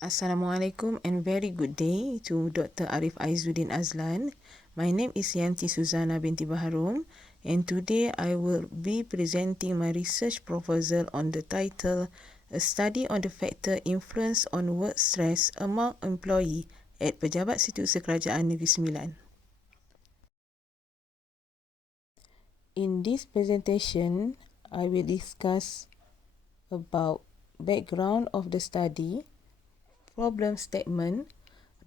Assalamualaikum and very good day to Dr. Arif Aizuddin Azlan. My name is Yanti Suzana binti Baharum, and today I will be presenting my research proposal on the title A Study on the Factor Influence on Work Stress Among Employee at Pejabat Setiausaha Kerajaan Negeri Sembilan. In this presentation, I will discuss about background of the study, problem statement,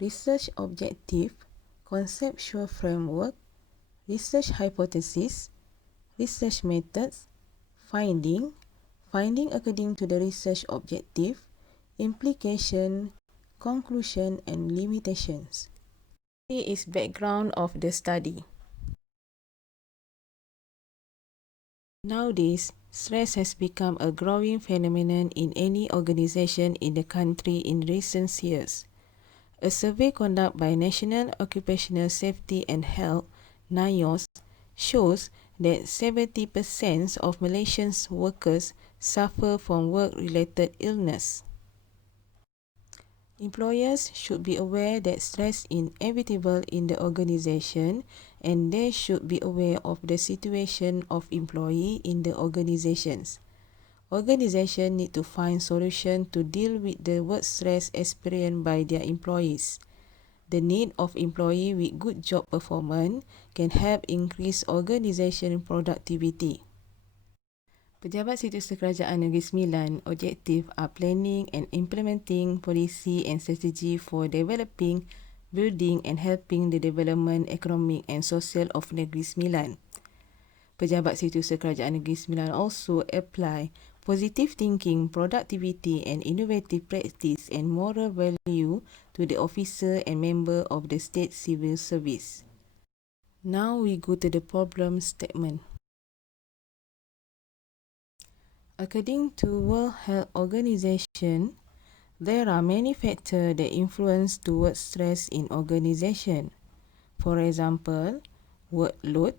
research objective, conceptual framework, research hypothesis, research methods, finding according to the research objective, implication, conclusion and limitations. Here is background of the study. Nowadays, stress has become a growing phenomenon in any organization in the country in recent years. A survey conducted by National Occupational Safety and Health (NIOS) shows that 70% of Malaysian workers suffer from work-related illness. Employers should be aware that stress is inevitable in the organization, and they should be aware of the situation of employees in the organizations. Organizations need to find solutions to deal with the work stress experienced by their employees. The need of employees with good job performance can help increase organisation productivity. Pejabat Setiausaha Kerajaan Negeri Sembilan objektif are planning and implementing policy and strategy for developing, building and helping the development economic and social of Negeri Sembilan. Pejabat Setiausaha Kerajaan Negeri Sembilan also apply positive thinking, productivity and innovative practice and moral value to the officer and member of the state civil service. Now we go to the problem statement. According to World Health Organization, there are many factors that influence towards stress in organization. For example, workload,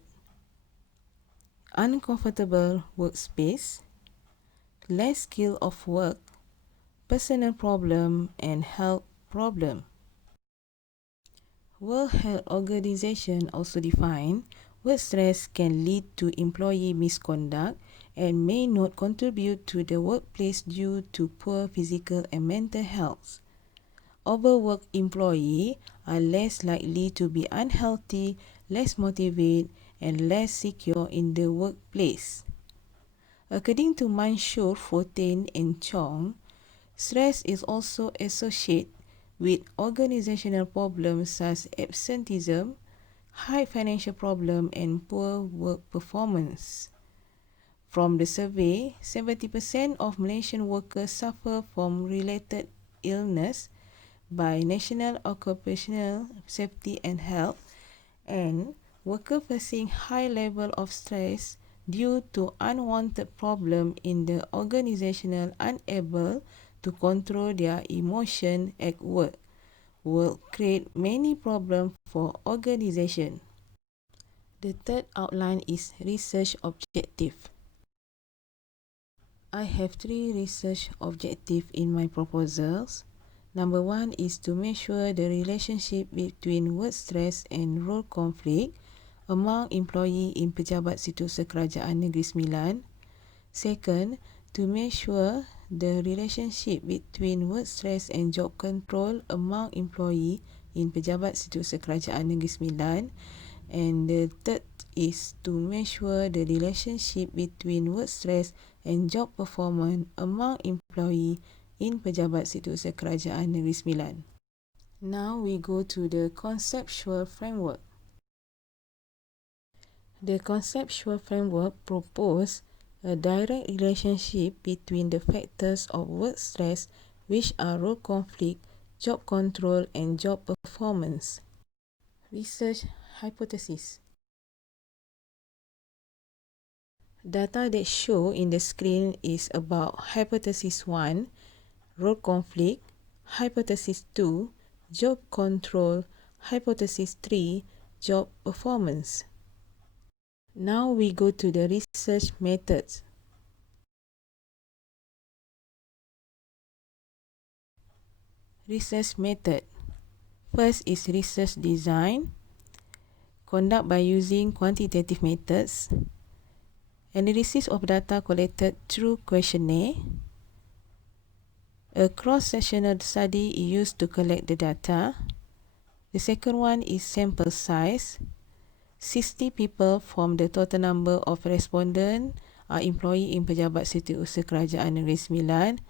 uncomfortable workspace, less skill of work, personal problem and health problem. World Health Organization also define work stress can lead to employee misconduct and may not contribute to the workplace due to poor physical and mental health. Overworked employees are less likely to be unhealthy, less motivated, and less secure in the workplace. According to Mansour, Fontaine, and Chong, stress is also associated with organizational problems such as absenteeism, high financial problem, and poor work performance. From the survey, 70% of Malaysian workers suffer from related illness by National Occupational Safety and Health, and workers facing high level of stress due to unwanted problem in the organizational unable to control their emotion at work will create many problems for organization. The third outline is research objective. I have 3 research objectives in my proposals. Number 1 is to measure the relationship between work stress and role conflict among employees in Pejabat Setiausaha Kerajaan Negeri Sembilan. Second, to measure the relationship between work stress and job control among employees in Pejabat Setiausaha Kerajaan Negeri Sembilan. And the third is to measure the relationship between work stress and job performance among employees in Pejabat Setiausaha Kerajaan Negeri Sembilan. Now we go to the conceptual framework. The conceptual framework proposes a direct relationship between the factors of work stress, which are role conflict, job control, and job performance. Research hypothesis. Data that show in the screen is about hypothesis 1, role conflict, hypothesis 2, job control, hypothesis 3, job performance. Now we go to the research methods. Research method. First is research design, conduct by using quantitative methods, analysis of data collected through questionnaire. A cross-sectional study is used to collect the data. The second one is sample size. 60 people from the total number of respondents are employee in Pejabat Setiausaha Kerajaan Negeri Sembilan.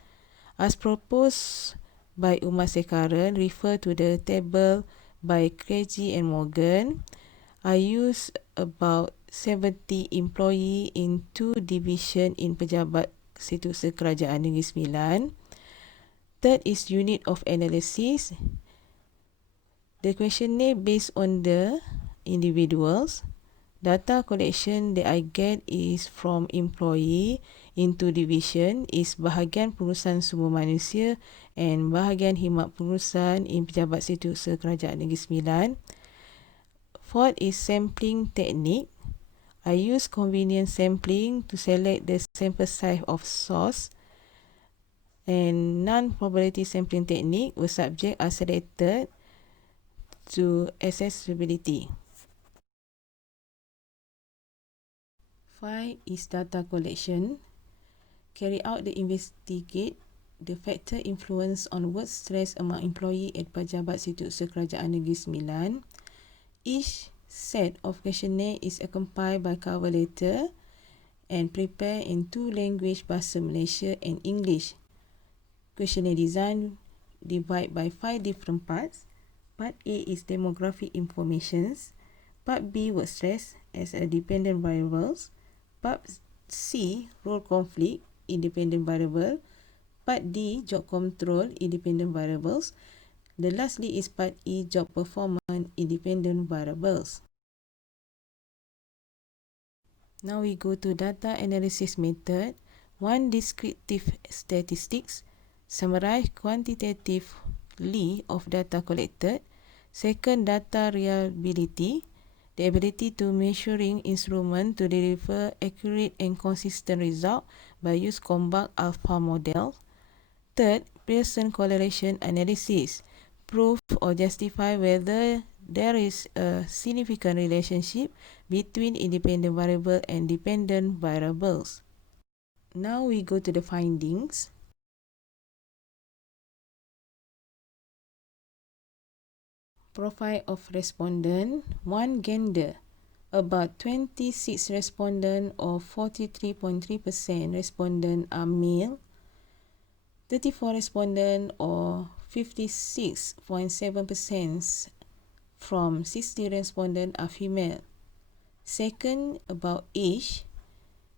As proposed by Umar Sekaran, refer to the table by Craigie and Morgan. I use about 70 employee in 2 division in Pejabat Setiausaha Kerajaan Negeri Sembilan. Third is unit of analysis. The questionnaire based on the individuals. Data collection that I get is from employee into division is bahagian pengurusan sumber manusia and bahagian khidmat pengurusan in Pejabat Setiausaha Kerajaan Negeri Sembilan. Fourth is sampling technique. I use convenience sampling to select the sample size of source, and non-probability sampling technique where subjects are selected to accessibility. 5 is data collection. Carry out the investigate the factor influence on work stress among employee at Pejabat Setiausaha Kerajaan Negeri Sembilan. Each set of questionnaire is accompanied by cover letter and prepared in 2 languages, Bahasa Malaysia and English. Questionnaire design divided by 5 different parts. Part A is demographic informations. Part B work stress as a dependent variables. Part C role conflict independent variable. Part D job control independent variables. The lastly is part E job performance independent variables. Now we go to data analysis method. 1. Descriptive statistics. Summarize quantitatively of data collected. Second, data reliability. The ability to measuring instrument to deliver accurate and consistent result by use Combach alpha model. Third, Pearson correlation analysis. Prove or justify whether there is a significant relationship between independent variable and dependent variables. Now we go to the findings. Profile of respondent. 1. Gender. About 26 respondents or 43.3% respondent are male. 34 respondents or 56.7% from 60 respondents are female. Second, about age.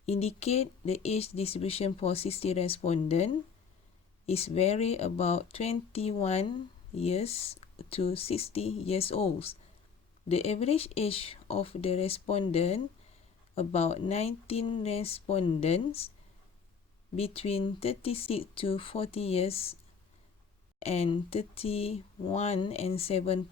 Indicate the age distribution for 60 respondents is vary about 21 years to 60 years old. The average age of the respondent, about 19 respondents between 36 to 40 years and 31 and 7%.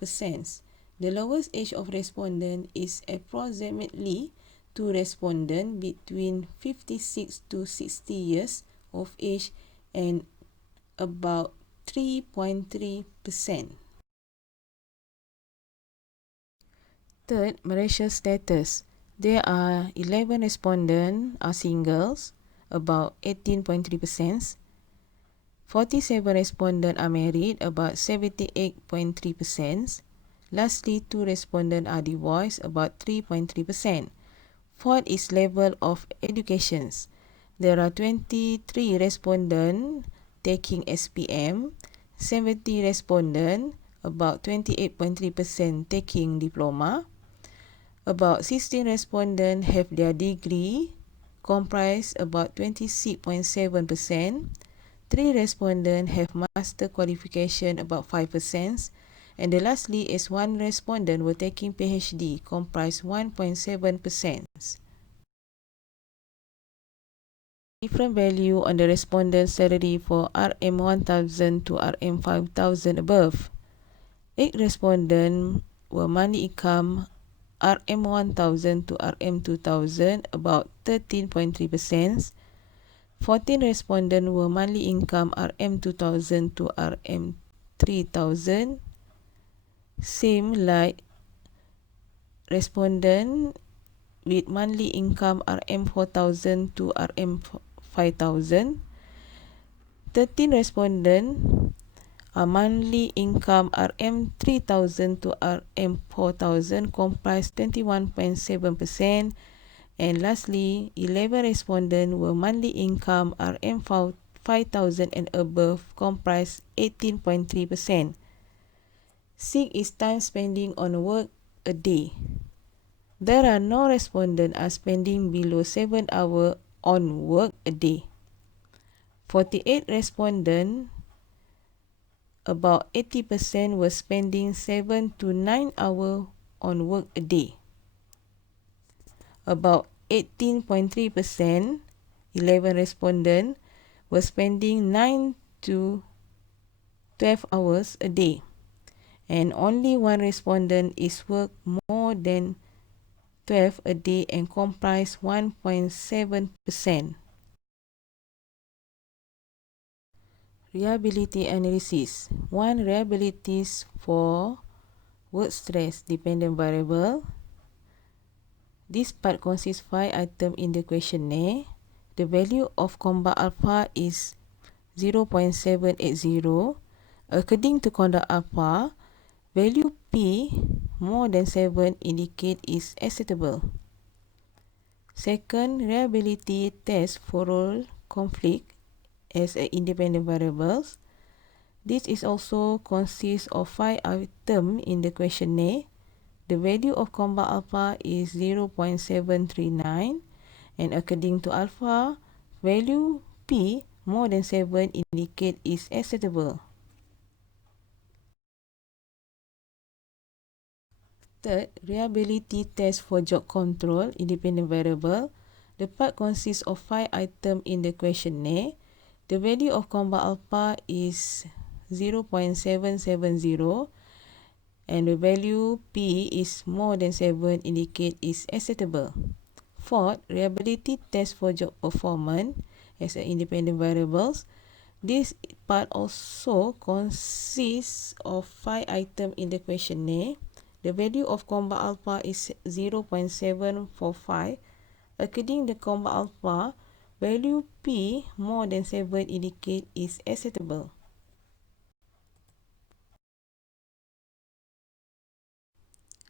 The lowest age of respondent is approximately 2 respondents between 56 to 60 years of age and about 3.3%. Third, marital status. There are 11 respondents are singles, about 18.3%. 47 respondents are married, about 78.3%. Lastly, 2 respondents are divorced, about 3.3%. Fourth is level of education. There are 23 respondents taking SPM, 70 respondents, about 28.3% taking diploma. About 16 respondents have their degree, comprise about 26.7%. 3 respondents have master qualification, about 5%. And the lastly is 1 respondent were taking PhD, comprise 1.7%. Different value on the respondent salary for RM1000 to RM5000 above. 8 respondents were monthly income RM1000 to RM2000, about 13.3%. 14 respondents were monthly income RM2000 to RM3000, 3,000, same like respondent with monthly income RM4,000 to RM5,000. 13 respondent monthly income RM3,000 to RM4,000 comprise 21.7%. And lastly, 11 respondents were monthly income RM5,000 and above comprise 18.3%. 6 is time spending on work a day. There are no respondents are spending below 7 hours on work a day. 48 respondents, about 80% were spending 7 to 9 hours on work a day. About 18.3%, 11 respondents, were spending 9 to 12 hours a day. And only one respondent is work more than 12 a day and comprise 1.7%. Reliability analysis. 1. Reliabilities for work stress dependent variable. This part consists 5 items in the questionnaire. The value of conduct alpha is 0.780. According to conduct alpha, value P more than 7 indicate is acceptable. Second, reliability test for role conflict as an independent variables. This is also consists of 5 items in the questionnaire. The value of conduct alpha is 0.739, and according to alpha, value P more than 7 indicate is acceptable. Third, reliability test for job control independent variable. The part consists of 5 items in the questionnaire. The value of conduct alpha is 0.770, and the value P is more than 7 indicate is acceptable. Fourth, reliability test for job performance as an independent variables. This part also consists of 5 items in the questionnaire. The value of conduct alpha is 0.745. According to conduct alpha, value P more than 7 indicate is acceptable.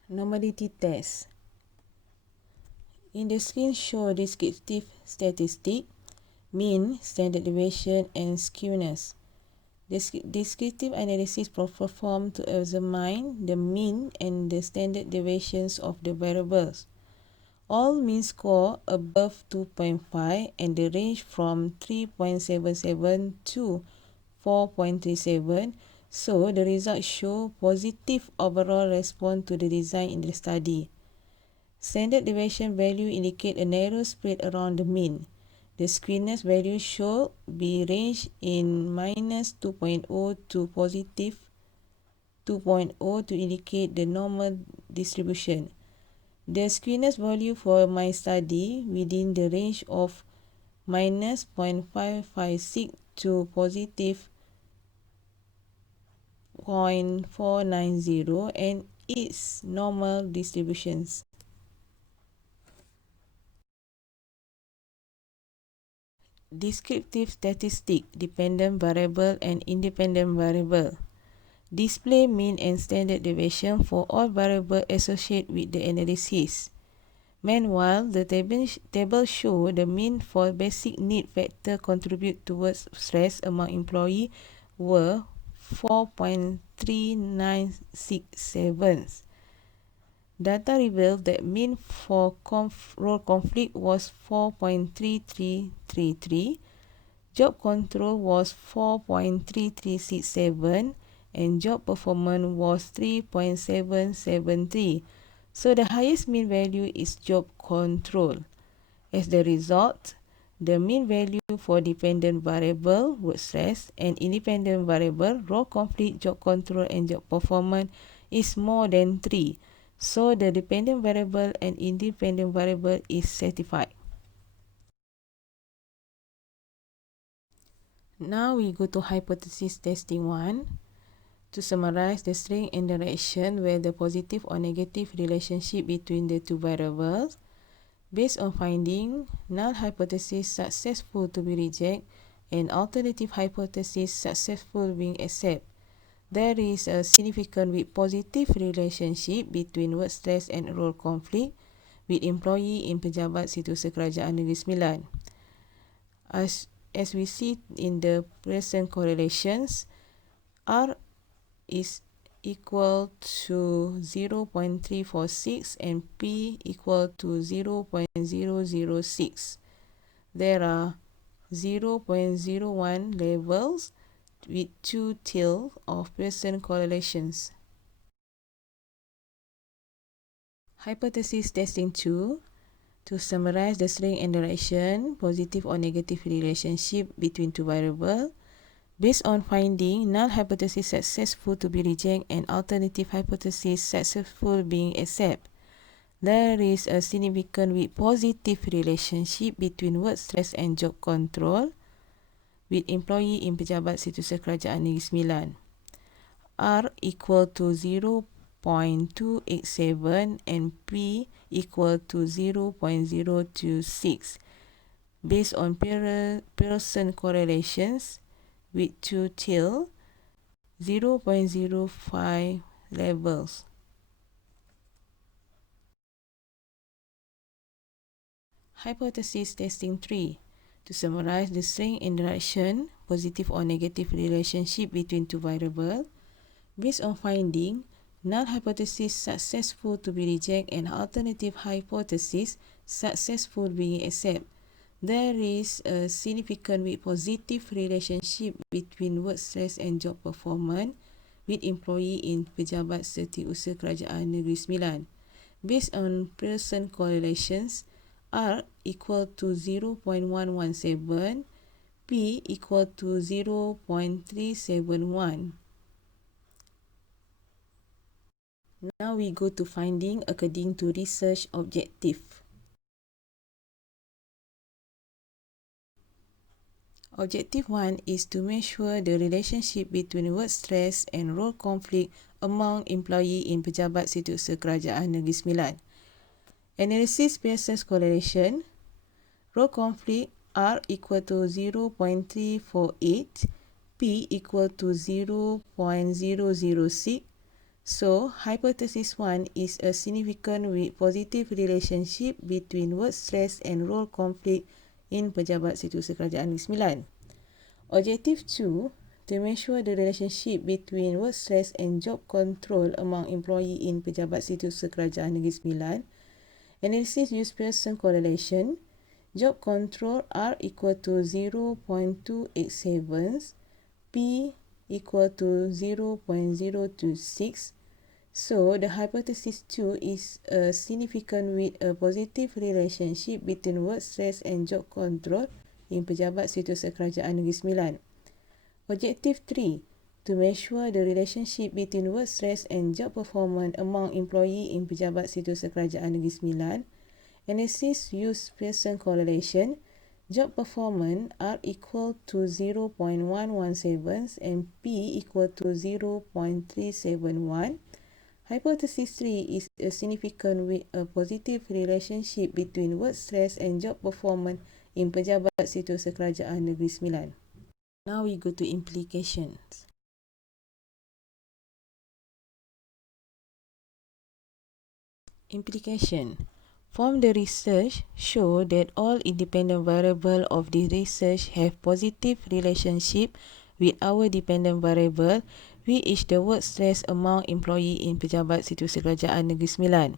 Normality test. In the screen show descriptive statistic, mean, standard deviation, and skewness. Descriptive analysis performed to examine the mean and the standard deviations of the variables. All mean score above 2.5 and the range from 3.77 to 4.37. So the results show positive overall response to the design in the study. Standard deviation value indicate a narrow spread around the mean. The skewness value should be ranged in minus 2.0 to positive 2.0 to indicate the normal distribution. The skewness value for my study within the range of minus 0.556 to positive 0.490 and its normal distributions. Descriptive statistic, dependent variable and independent variable. Display mean and standard deviation for all variables associated with the analysis. Meanwhile, the table show the mean for basic need factor contribute towards stress among employees were 4.3967. Data revealed that mean for role conflict was 4.3333, job control was 4.3367, and job performance was 3.773. So the highest mean value is job control. As the result, the mean value for dependent variable, work stress, and independent variable, role conflict, job control, and job performance is more than 3. So the dependent variable and independent variable is satisfied. Now we go to hypothesis testing 1. To summarize the string interaction where the positive or negative relationship between the two variables, based on finding null hypothesis successful to be rejected and alternative hypothesis successful being accepted, there is a significant with positive relationship between work stress and role conflict with employee in Pejabat Setiausaha Kerajaan Negeri Sembilan. As we see in the present correlations, R is equal to 0.346 and P equal to 0.006. There are 0.01 levels with 2 tails of present correlations. Hypothesis testing 2. To summarize the string interaction, positive or negative relationship between two variables, based on finding null hypothesis successful to be rejected and alternative hypothesis successful being accepted, there is a significant with positive relationship between work stress and job control with employee in Pejabat Setiausaha Kerajaan Negeri Sembilan. R equal to 0.287 and P equal to 0.026 based on Pearson correlations with 2 till 0.05 levels. Hypothesis testing 3. To summarize the string interaction, positive or negative relationship between two variables, based on finding null hypothesis successful to be rejected and alternative hypothesis successful being accepted, there is a significant with positive relationship between work stress and job performance with employee in Pejabat Setiausaha Kerajaan Negeri Sembilan. Based on Pearson correlations, R equal to 0.117, P equal to 0.371. Now we go to finding according to research objective. Objective 1 is to measure the relationship between work stress and role conflict among employee in Pejabat Setiausaha Kerajaan Negeri Sembilan. Analysis Pearson's correlation. Role conflict R equal to 0.348, P equal to 0.006. So, hypothesis 1 is a significant with positive relationship between work stress and role conflict in Pejabat Setiausaha Kerajaan Negeri Sembilan. Objective 2, to measure the relationship between work stress and job control among employee in Pejabat Setiausaha Kerajaan Negeri Sembilan. Analysis use Pearson correlation. Job control R equal to 0.287, P equal to 0.026. So, the hypothesis 2 is a significant with a positive relationship between work stress and job control in Pejabat Setiausaha Kerajaan Negeri Sembilan. Objective 3, to measure the relationship between work stress and job performance among employee in Pejabat Setiausaha Kerajaan Negeri Sembilan. Analysis use Pearson correlation. Job performance R equal to 0.117 and P equal to 0.371. Hypothesis 3 is a significant with a positive relationship between work stress and job performance in Pejabat Setiausaha Kerajaan Negeri Sembilan. Now we go to implications. Implication. From the research show that all independent variables of the research have positive relationship with our dependent variable, which is the work stress among employee in Pejabat Setiausaha Kerajaan Negeri Sembilan.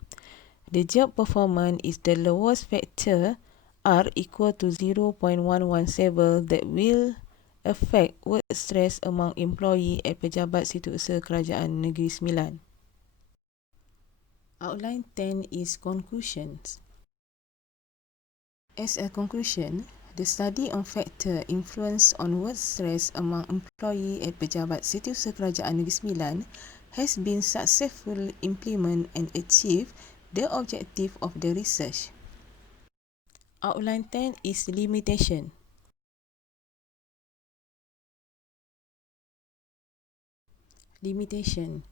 The job performance is the lowest factor R equal to 0.117 that will affect work stress among employee at Pejabat Setiausaha Kerajaan Negeri Sembilan. Outline 10 is conclusions. As a conclusion, the study on factor influence on work stress among employee at Pejabat Setiausaha Kerajaan Negeri Sembilan has been successfully implemented and achieved the objective of the research. Outline 10 is limitation. Limitation.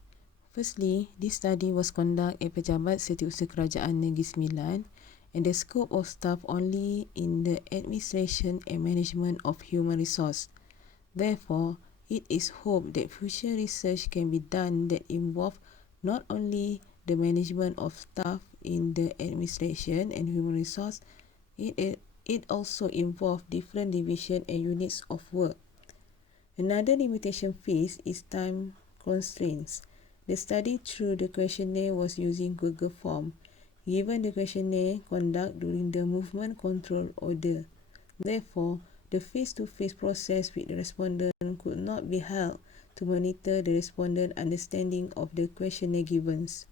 Firstly, this study was conducted at Pejabat Setiausaha Kerajaan Negeri Sembilan and the scope of staff only in the administration and management of human resource. Therefore, it is hoped that future research can be done that involve not only the management of staff in the administration and human resource, it also involves different divisions and units of work. Another limitation faced is time constraints. The study through the questionnaire was using Google Form, given the questionnaire conducted during the movement control order. Therefore, the face-to-face process with the respondent could not be held to monitor the respondent understanding of the questionnaire givens.